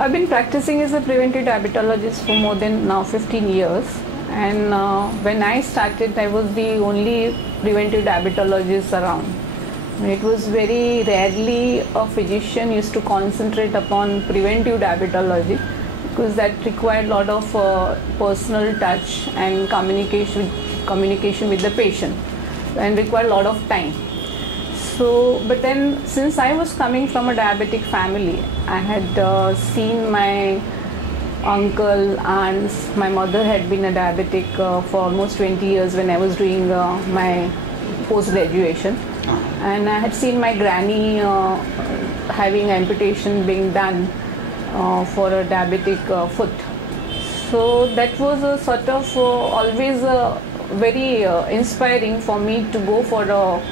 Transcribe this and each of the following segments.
I've been practicing as a preventive diabetologist for more than now 15 years. And when I started, I was the only preventive diabetologist around. It was very rarely a physician used to concentrate upon preventive diabetology, because that required a lot of personal touch and communication with the patient, and required a lot of time. So, but then since I was coming from a diabetic family, I had seen my uncle, aunts, my mother had been a diabetic for almost 20 years when I was doing my post-graduation. And I had seen my granny having amputation being done for a diabetic foot. So that was a sort of always very inspiring for me to go for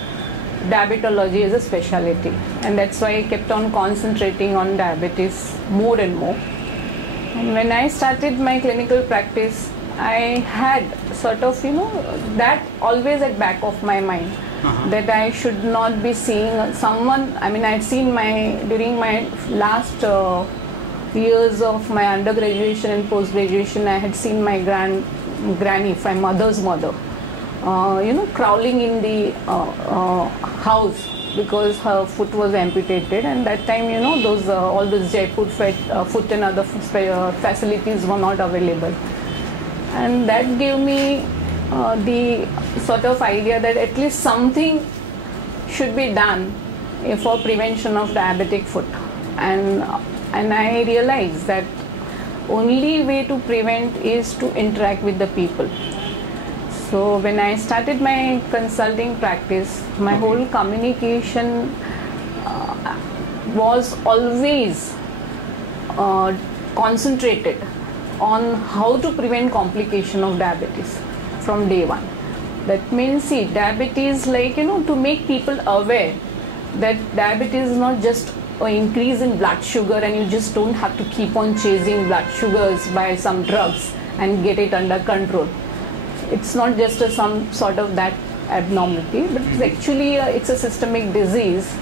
diabetology as a specialty, and that's why I kept on concentrating on diabetes more and more. And when I started my clinical practice, I had sort of, that always at back of my mind, that I should not be seeing someone. I mean, I'd seen during my last years of my undergraduation and post-graduation, I had seen my granny, my mother's mother, crawling in the house because her foot was amputated, and that time, all those Jaipur foot and other facilities were not available. And that gave me the sort of idea that at least something should be done for prevention of diabetic foot. And I realized that only way to prevent is to interact with the people. So when I started my consulting practice, my whole communication was always concentrated on how to prevent complication of diabetes from day one. That means, see, diabetes, to make people aware that diabetes is not just an increase in blood sugar and you just don't have to keep on chasing blood sugars by some drugs and get it under control. It's not just some sort of that abnormality, but it's actually it's a systemic disease,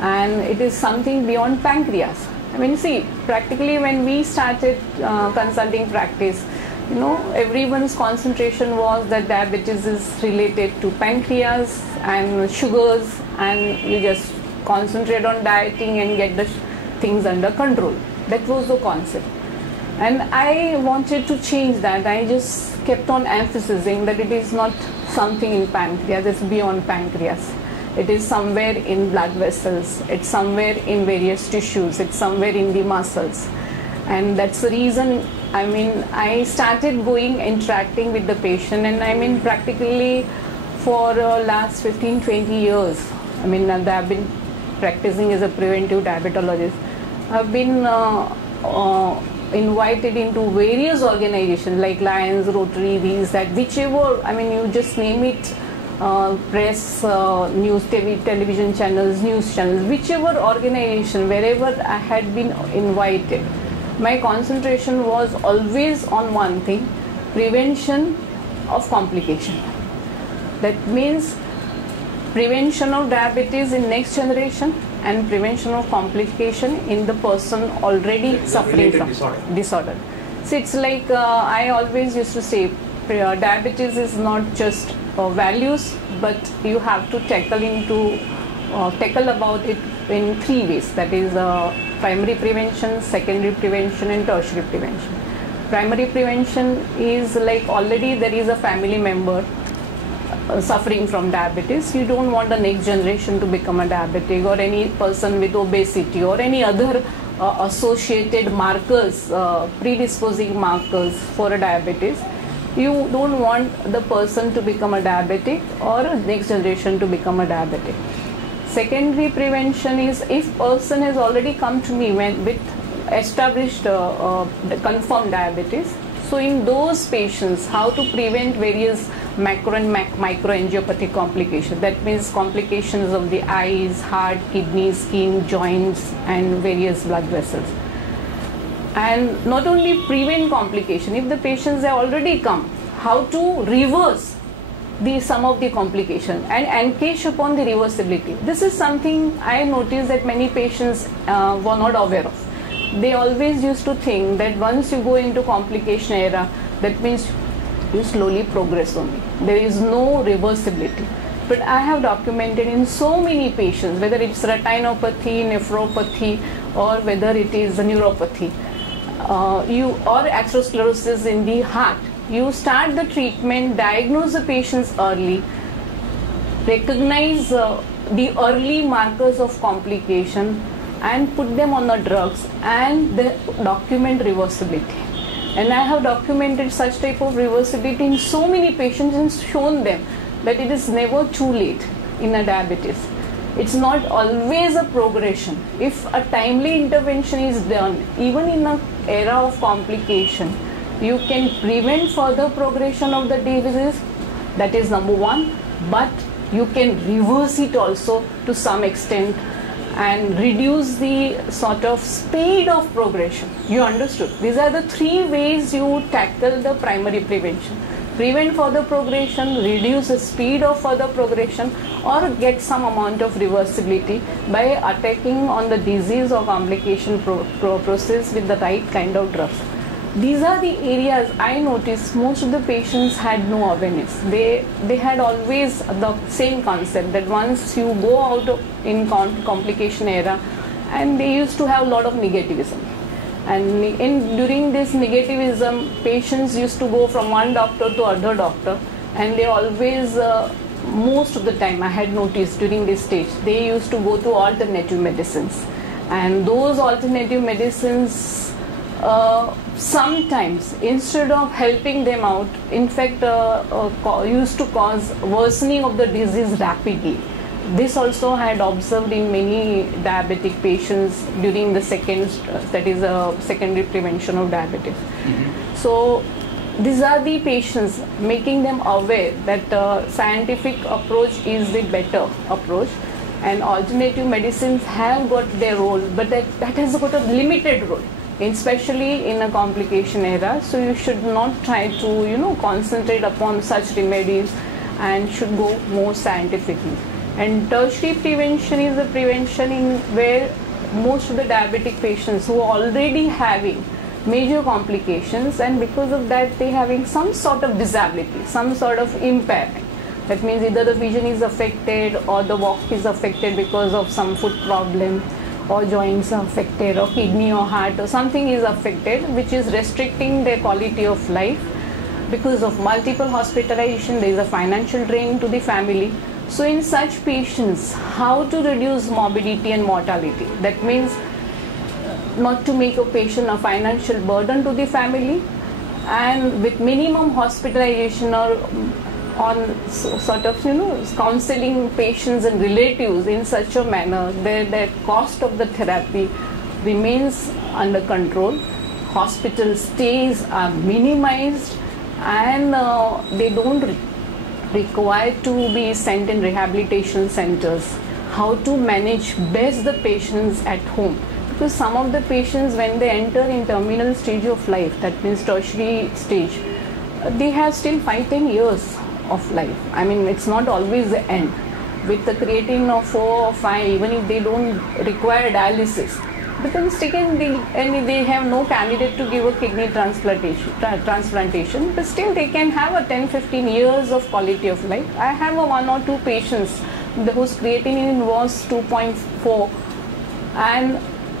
and it is something beyond pancreas. I mean, see, practically when we started consulting practice, everyone's concentration was that diabetes is related to pancreas and sugars, and you just concentrate on dieting and get the things under control. That was the concept. And I wanted to change that. I just kept on emphasizing that it is not something in pancreas, it's beyond pancreas. It is somewhere in blood vessels, it's somewhere in various tissues, it's somewhere in the muscles. And that's the reason, I started interacting with the patient, and practically for last 15-20 years, I've been practicing as a preventive diabetologist. I've been invited into various organizations like Lions, Rotary, these, that, whichever, you just name it, press, news, television channels, news channels, whichever organization, wherever I had been invited, my concentration was always on one thing: prevention of complication. That means prevention of diabetes in next generation and prevention of complication in the person already suffering from disorder. So it's like I always used to say, diabetes is not just values, but you have to tackle about it in three ways. That is primary prevention, secondary prevention, and tertiary prevention. Primary prevention is like already there is a family member suffering from diabetes. You don't want the next generation to become a diabetic, or any person with obesity, or any other associated markers, predisposing markers for a diabetes. You don't want the person to become a diabetic or next generation to become a diabetic. Secondary prevention is if person has already come to me with established confirmed diabetes. So in those patients, how to prevent various macro and microangiopathic complications. That means complications of the eyes, heart, kidneys, skin, joints, and various blood vessels. And not only prevent complication, if the patients have already come, how to reverse some of the complication and encash upon the reversibility. This is something I noticed that many patients were not aware of. they always used to think that once you go into complication era, that means you slowly progress only. There is no reversibility. But I have documented in so many patients, whether it's retinopathy, nephropathy, or whether it is a neuropathy, or atherosclerosis in the heart. You start the treatment, diagnose the patients early, recognize the early markers of complication, and put them on the drugs, and document reversibility. And I have documented such type of reversibility in so many patients and shown them that it is never too late in a diabetes. It's not always a progression. If a timely intervention is done, even in an era of complication, you can prevent further progression of the disease. That is number one. But you can reverse it also to some extent and reduce the sort of speed of progression. You understood? These are the three ways you tackle the primary prevention. Prevent further progression, reduce the speed of further progression, or get some amount of reversibility by attacking on the disease or complication process with the right kind of drugs. These are the areas I noticed most of the patients had no awareness. They had always the same concept that once you go out in complication era, and they used to have a lot of negativism. And during this negativism, patients used to go from one doctor to other doctor, and they always, most of the time I had noticed during this stage, they used to go to alternative medicines. And those alternative medicines sometimes, instead of helping them out, in fact used to cause worsening of the disease rapidly. This also I had observed in many diabetic patients during the secondary prevention of diabetes. Mm-hmm. So these are the patients, making them aware that scientific approach is the better approach, and alternative medicines have got their role, but that has got a limited role, especially in a complication era. So you should not try to concentrate upon such remedies, and should go more scientifically. And tertiary prevention is a prevention in where most of the diabetic patients who are already having major complications, and because of that they having some sort of disability, some sort of impairment. That means either the vision is affected, or the walk is affected because of some foot problem, or joints are affected, or kidney or heart or something is affected, which is restricting their quality of life. Because of multiple hospitalization, there is a financial drain to the family. So in such patients, how to reduce morbidity and mortality? That means not to make a patient a financial burden to the family, and with minimum hospitalization, or on sort of counseling patients and relatives in such a manner that the cost of the therapy remains under control, hospital stays are minimized, and they don't require to be sent in rehabilitation centers. How to manage best the patients at home, because some of the patients, when they enter in terminal stage of life, that means tertiary stage, they have still 5-10 years of life. I mean, it's not always the end. With the creatinine of 4 or 5, even if they don't require dialysis, but then and they have no candidate to give a kidney transplantation, but still they can have a 10-15 years of quality of life. I have a 1 or 2 patients whose creatinine was 2.4, and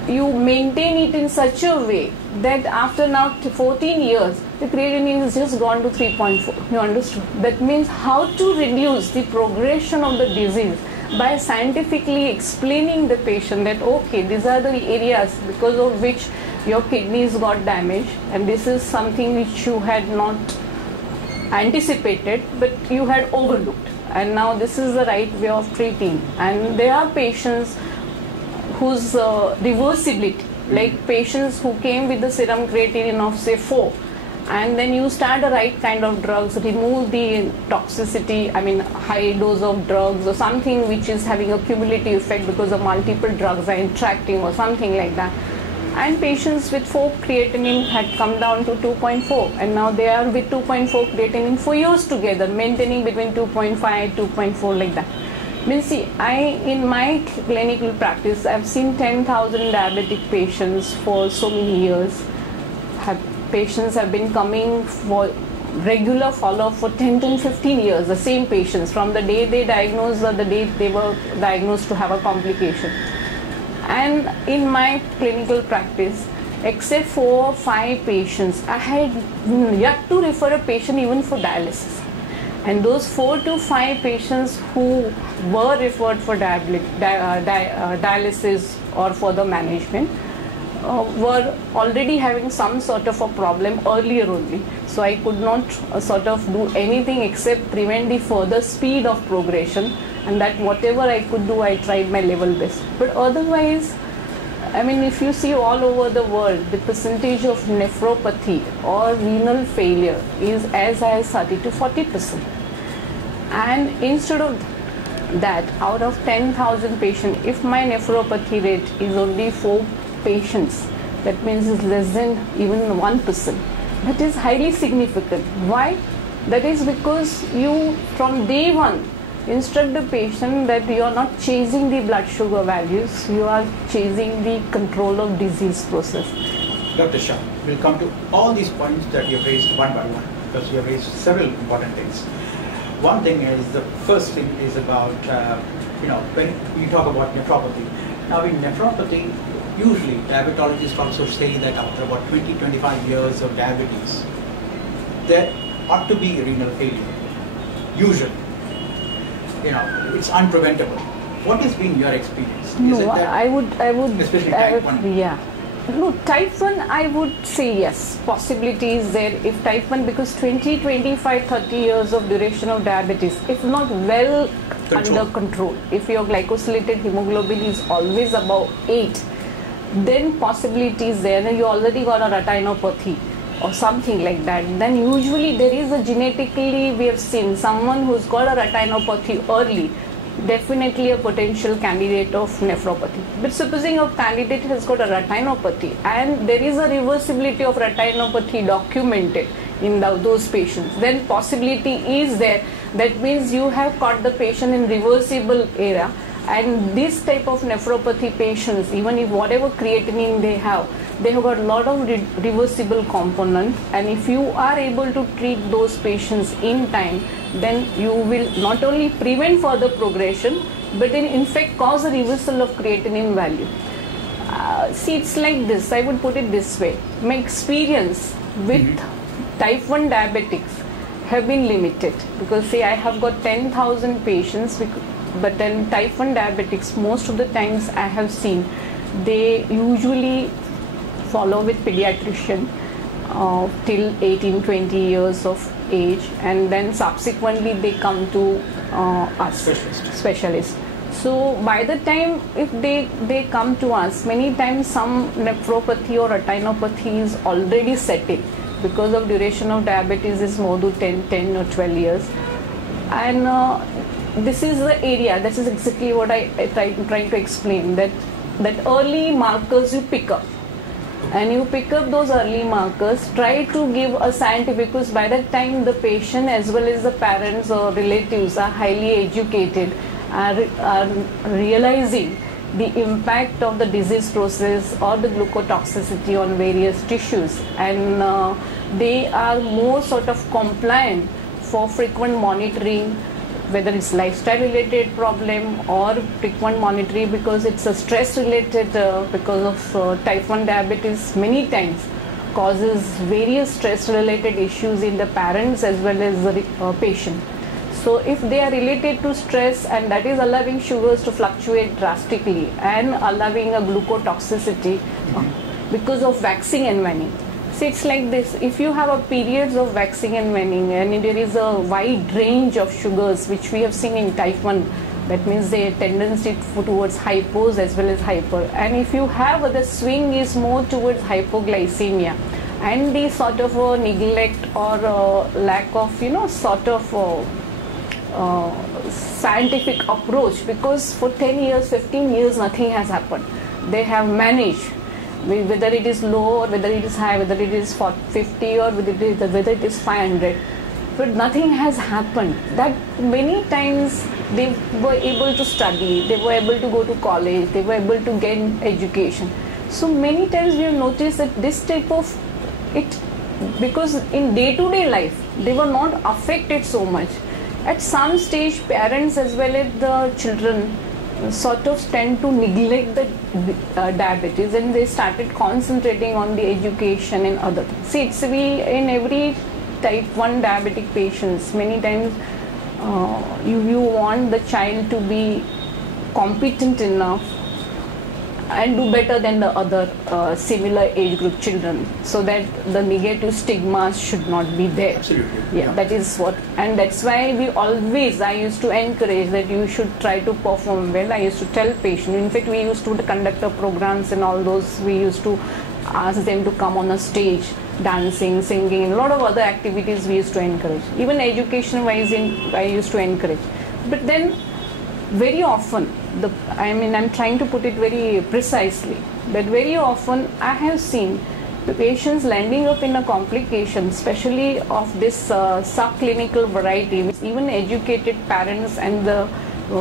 you maintain it in such a way that after now 14 years, the creatinine has just gone to 3.4. You understood? That means how to reduce the progression of the disease by scientifically explaining the patient that okay, these are the areas because of which your kidneys got damaged, and this is something which you had not anticipated but you had overlooked, and now this is the right way of treating. And there are patients whose reversibility, like patients who came with the serum creatinine of say 4, and then you start the right kind of drugs, remove the toxicity, I mean high dose of drugs or something which is having a cumulative effect because of multiple drugs are interacting or something like that, and patients with 4 creatinine had come down to 2.4, and now they are with 2.4 creatinine for years together, maintaining between 2.5, 2.4 like that. Means see, in my clinical practice, I've seen 10,000 diabetic patients for so many years. Patients have been coming for regular follow-up for 10 to 15 years, the same patients, from the day they diagnosed or the day they were diagnosed to have a complication. And in my clinical practice, except 4 or 5 patients, I had yet to refer a patient even for dialysis. And those 4 to 5 patients who were referred for dialysis or further management were already having some sort of a problem earlier only. So I could not sort of do anything except prevent the further speed of progression, and that whatever I could do, I tried my level best. But otherwise, I mean, if you see all over the world, the percentage of nephropathy or renal failure is as high as 30 to 40%. And instead of that, out of 10,000 patients, if my nephropathy rate is only 4 patients, that means it's less than even 1%. That is highly significant. Why? That is because you, from day one, instruct the patient that you are not chasing the blood sugar values, you are chasing the control of disease process. Dr. Shah, we'll come to all these points that you have raised one by one, because you have raised several important things. One thing is, the first thing is about, when you talk about nephropathy. Now in nephropathy, usually diabetologists also say that after about 20-25 years of diabetes, there ought to be renal failure, usually. It's unpreventable. What has been your experience? No, I would, especially type 1. Yeah. No, type 1, I would say yes, possibility is there if type 1, because 20, 25, 30 years of duration of diabetes, if not well under control, if your glycosylated hemoglobin is always above 8, then possibility is there, and you already got a retinopathy or something like that, then usually there is a genetically, we have seen someone who's got a retinopathy early, definitely a potential candidate of nephropathy. But supposing a candidate has got a retinopathy and there is a reversibility of retinopathy documented in those patients, then possibility is there. That means you have caught the patient in reversible area, and this type of nephropathy patients, even if whatever creatinine they have got a lot of reversible component, and if you are able to treat those patients in time, then you will not only prevent further progression, but in fact cause a reversal of creatinine value. See, it's like this, I would put it this way, my experience with type 1 diabetics have been limited, because say I have got 10,000 patients, but then type 1 diabetics, most of the times I have seen, they usually follow with pediatrician till 18-20 years of age, and then subsequently they come to us, specialist. So by the time if they come to us, many times some nephropathy or retinopathy is already setting, because of duration of diabetes is more than 10 or 12 years. And this is the area, this is exactly what I trying to explain, that early markers you pick up. And you pick up those early markers, try to give a scientific, because by that time the patient as well as the parents or relatives are highly educated, are realizing the impact of the disease process or the glucotoxicity on various tissues, and they are more sort of compliant for frequent monitoring, whether it's lifestyle related problem or frequent monitoring because it's a stress related, because of type 1 diabetes many times causes various stress related issues in the parents as well as the patient. So if they are related to stress, and that is allowing sugars to fluctuate drastically and allowing a glucotoxicity because of waxing and waning. So it's like this, if you have a periods of waxing and waning, and there is a wide range of sugars which we have seen in type 1, that means the tendency towards hypos as well as hyper, and if you have the swing is more towards hypoglycemia, and the sort of neglect or lack of sort of scientific approach, because for 10 years 15 years nothing has happened, they have managed, whether it is low or whether it is high, whether it is 50 or whether it is 500, but nothing has happened. That many times they were able to study, they were able to go to college, they were able to gain education. So many times we have noticed that this type of it, because in day-to-day life they were not affected so much. At some stage, parents as well as the children sort of tend to neglect the diabetes, and they started concentrating on the education and other things. See, it's in every type 1 diabetic patients, many times you want the child to be competent enough and do better than the other similar age group children, so that the negative stigmas should not be there. Absolutely. Yeah, that is what, and that's why I used to encourage that you should try to perform well. I used to tell patients, in fact we used to conduct programs and all those, we used to ask them to come on a stage, dancing, singing, a lot of other activities we used to encourage. Even education wise I used to encourage. But then very often, I'm trying to put it very precisely, but very often I have seen the patients landing up in a complication, especially of this subclinical variety. Even educated parents and the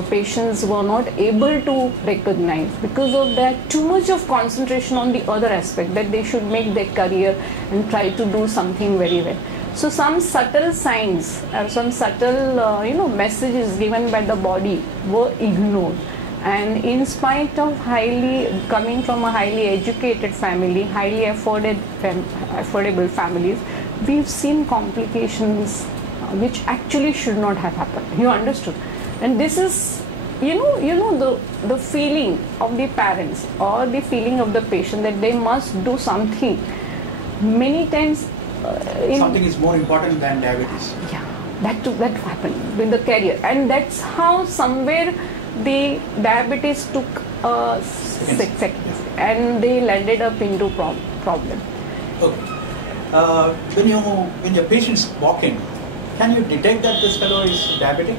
patients were not able to recognize, because of that too much of concentration on the other aspect, that they should make their career and try to do something very well. So some subtle signs, some subtle messages given by the body were ignored, and in spite of coming from a highly educated family, highly affordable families, we've seen complications which actually should not have happened. You understood? And this is the feeling of the parents or the feeling of the patient, that they must do something. Many times something is more important than diabetes. Yeah, that happened with the career, and that's how somewhere the diabetes took seconds, and they landed up into problem. Okay. When your patients walk in, can you detect that this fellow is diabetic?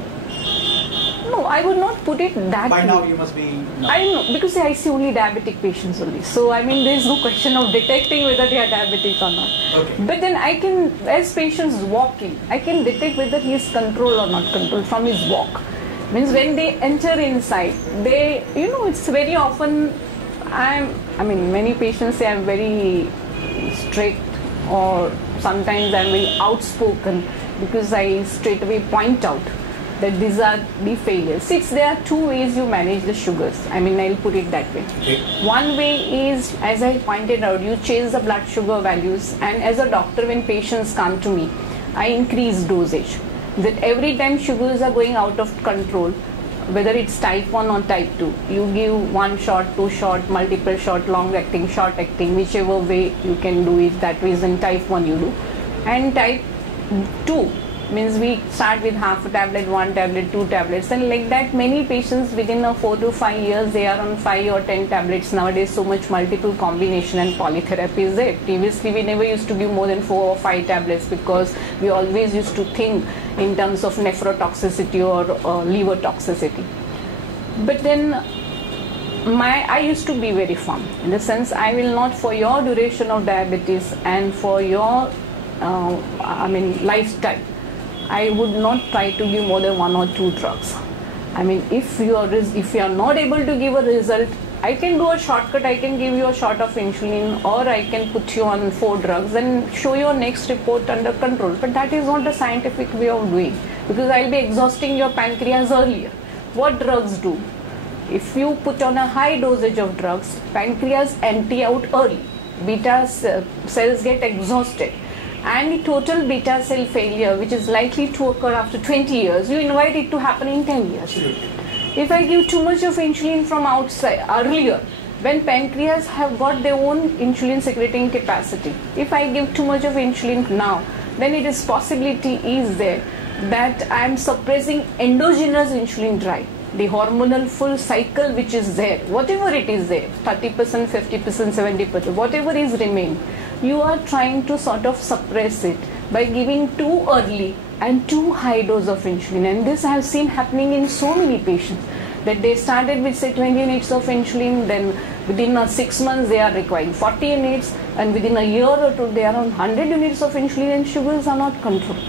No, I would not put it that By way. now you must be... No. I know, because I see only diabetic patients only. So, there is no question of detecting whether they are diabetic or not. Okay. But then I can, as patients walk in, I can detect whether he is controlled or not controlled from his walk. Means when they enter inside, they, it's very often, many patients say I'm very strict, or sometimes I'm very outspoken, because I straight away point out that these are the failures. There are two ways you manage the sugars. I'll put it that way. Okay. One way is, as I pointed out, you change the blood sugar values, and as a doctor, when patients come to me, I increase dosage. That every time sugars are going out of control, whether it's type 1 or type 2, you give 1 shot, 2 shot, multiple shot, long acting, short acting, whichever way you can do it, that is in type 1 you do. And type 2 means we start with half a tablet, 1 tablet, 2 tablets, and like that many patients within 4 to 5 years they are on 5 or 10 tablets. Nowadays so much multiple combination and polytherapy is there. Previously we never used to give more than 4 or 5 tablets, because we always used to think in terms of nephrotoxicity or liver toxicity. But then I used to be very firm, in the sense I will not, for your duration of diabetes and for your lifestyle, I would not try to give more than 1 or 2 drugs. If you are not able to give a result, I can do a shortcut. I can give you a shot of insulin, or I can put you on 4 drugs and show your next report under control. But that is not the scientific way of doing, because I will be exhausting your pancreas earlier. What drugs do? If you put on a high dosage of drugs, pancreas empty out early. Beta cells get exhausted. And the total beta cell failure, which is likely to occur after 20 years, you invite it to happen in 10 years. Absolutely. If I give too much of insulin from outside earlier, when pancreas have got their own insulin secreting capacity, if I give too much of insulin now, then it is possibility is there that I am suppressing endogenous insulin drive, the hormonal full cycle which is there, whatever it is there, 30%, 50%, 70%, whatever is remaining. You are trying to sort of suppress it by giving too early and too high dose of insulin, and this I have seen happening in so many patients, that they started with say 20 units of insulin, then within 6 months they are requiring 40 units, and within a year or two they are on 100 units of insulin, and sugars are not controlled.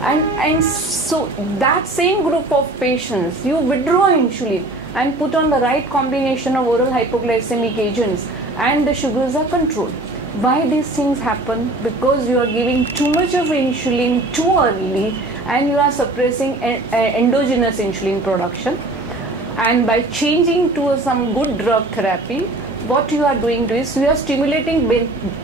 And so that same group of patients, you withdraw insulin and put on the right combination of oral hypoglycemic agents and the sugars are controlled. Why these things happen? Because you are giving too much of insulin too early and you are suppressing endogenous insulin production. And by changing to some good drug therapy, what you are doing is you are stimulating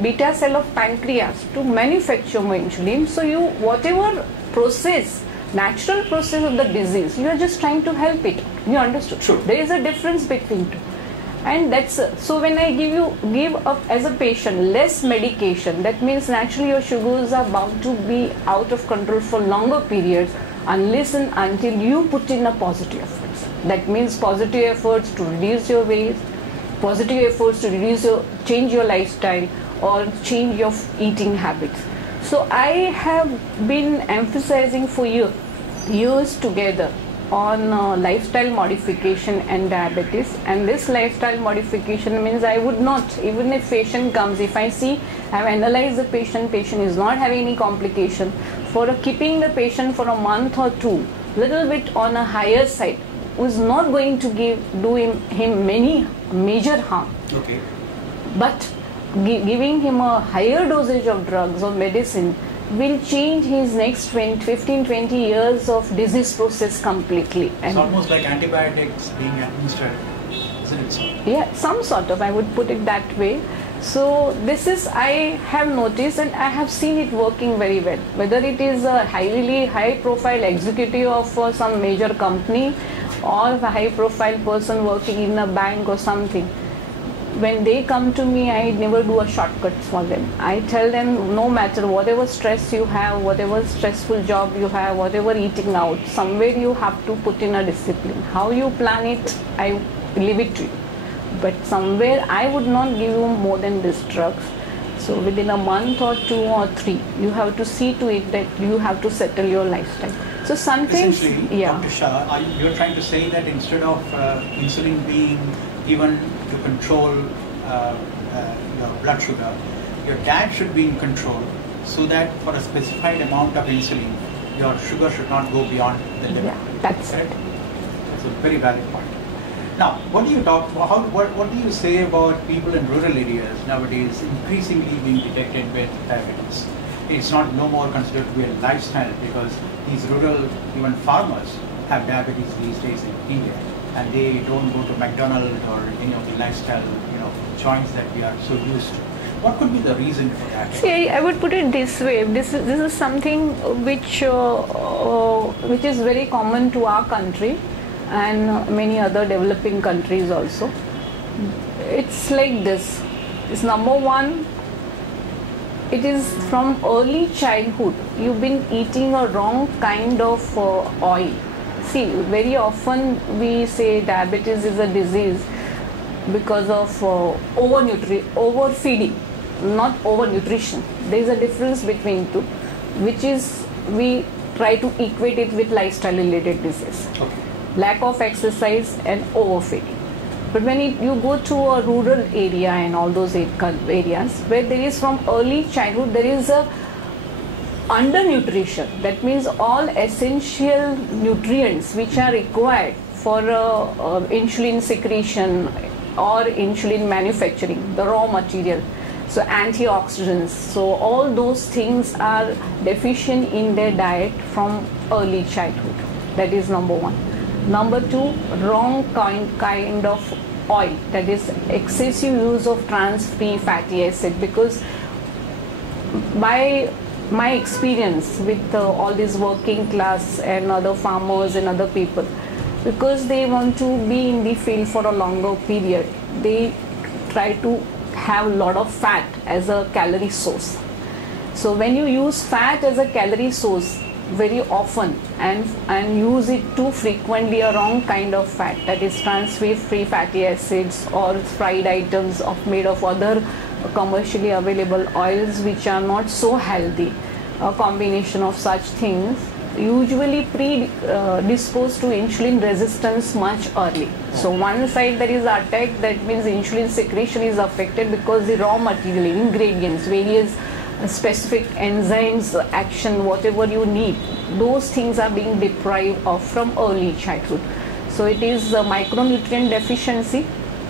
beta cell of pancreas to manufacture more insulin. So you, whatever process, natural process of the disease, you are just trying to help it. You understood? Sure. There is a difference between two. And that's so when I give up as a patient less medication, that means naturally your sugars are bound to be out of control for longer periods unless and until you put in a positive efforts. That means positive efforts to reduce your weight, positive efforts to change your lifestyle or change your eating habits. So I have been emphasizing for years together on lifestyle modification and diabetes, and this lifestyle modification means I would not, even if patient comes, if I see, I have analyzed the patient is not having any complication, for keeping the patient for a month or two, little bit on a higher side, was not going to do him many major harm. Okay. But giving him a higher dosage of drugs or medicine will change his next 15-20 years of disease process completely. It's almost like antibiotics being administered, isn't it so? Yeah, some sort of, I would put it that way. So this is, I have noticed and I have seen it working very well. Whether it is a high profile executive of some major company or a high profile person working in a bank or something, when they come to me, I never do a shortcuts for them. I tell them, no matter whatever stress you have, whatever stressful job you have, whatever eating out, somewhere you have to put in a discipline. How you plan it, I leave it to you. But somewhere I would not give you more than these drugs. So within a month or 2 or 3, you have to see to it that you have to settle your lifestyle. So sometimes, essentially, yeah. Dr. Shah, you're trying to say that instead of insulin being given to control your blood sugar, your diet should be in control so that for a specified amount of insulin, your sugar should not go beyond the limit. Yeah, that's it. That's a very valid point. Now, what do you say about people in rural areas nowadays increasingly being detected with diabetes? It's no more considered to be a lifestyle because these rural, even farmers, have diabetes these days in India, and they don't go to McDonald's or any of the lifestyle, joints that we are so used to. What could be the reason for that? See, I would put it this way. This is something which is very common to our country and many other developing countries also. It's like this. It's number one. It is from early childhood. You've been eating a wrong kind of oil. See, very often we say diabetes is a disease because of overfeeding, not overnutrition. There is a difference between two, which is we try to equate it with lifestyle related disease. Okay. Lack of exercise and overfeeding. But when you go to a rural area and all those areas where there is from early childhood, there is a undernutrition. That means all essential nutrients which are required for insulin secretion or insulin manufacturing, the raw material. So antioxidants. So all those things are deficient in their diet from early childhood. That is number one. Number two, wrong kind of oil, that is excessive use of trans-free fatty acid, because by my experience with all these working class and other farmers and other people, because they want to be in the field for a longer period, they try to have a lot of fat as a calorie source. So when you use fat as a calorie source very often and use it too frequently, a wrong kind of fat, that is trans-free fatty acids or fried items made of other commercially available oils which are not so healthy, a combination of such things usually predisposed to insulin resistance much early. So one side there is attack, that means insulin secretion is affected because the raw material, ingredients, various specific enzymes action, whatever you need, those things are being deprived of from early childhood. So it is a micronutrient deficiency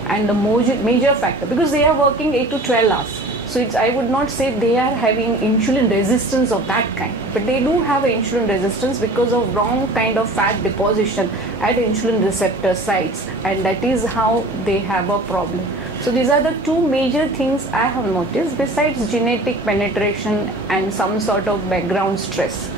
and the major factor, because they are working 8 to 12 hours. So I would not say they are having insulin resistance of that kind, but they do have insulin resistance because of wrong kind of fat deposition at insulin receptor sites, and that is how they have a problem. So these are the two major things I have noticed, besides genetic penetration and some sort of background stress.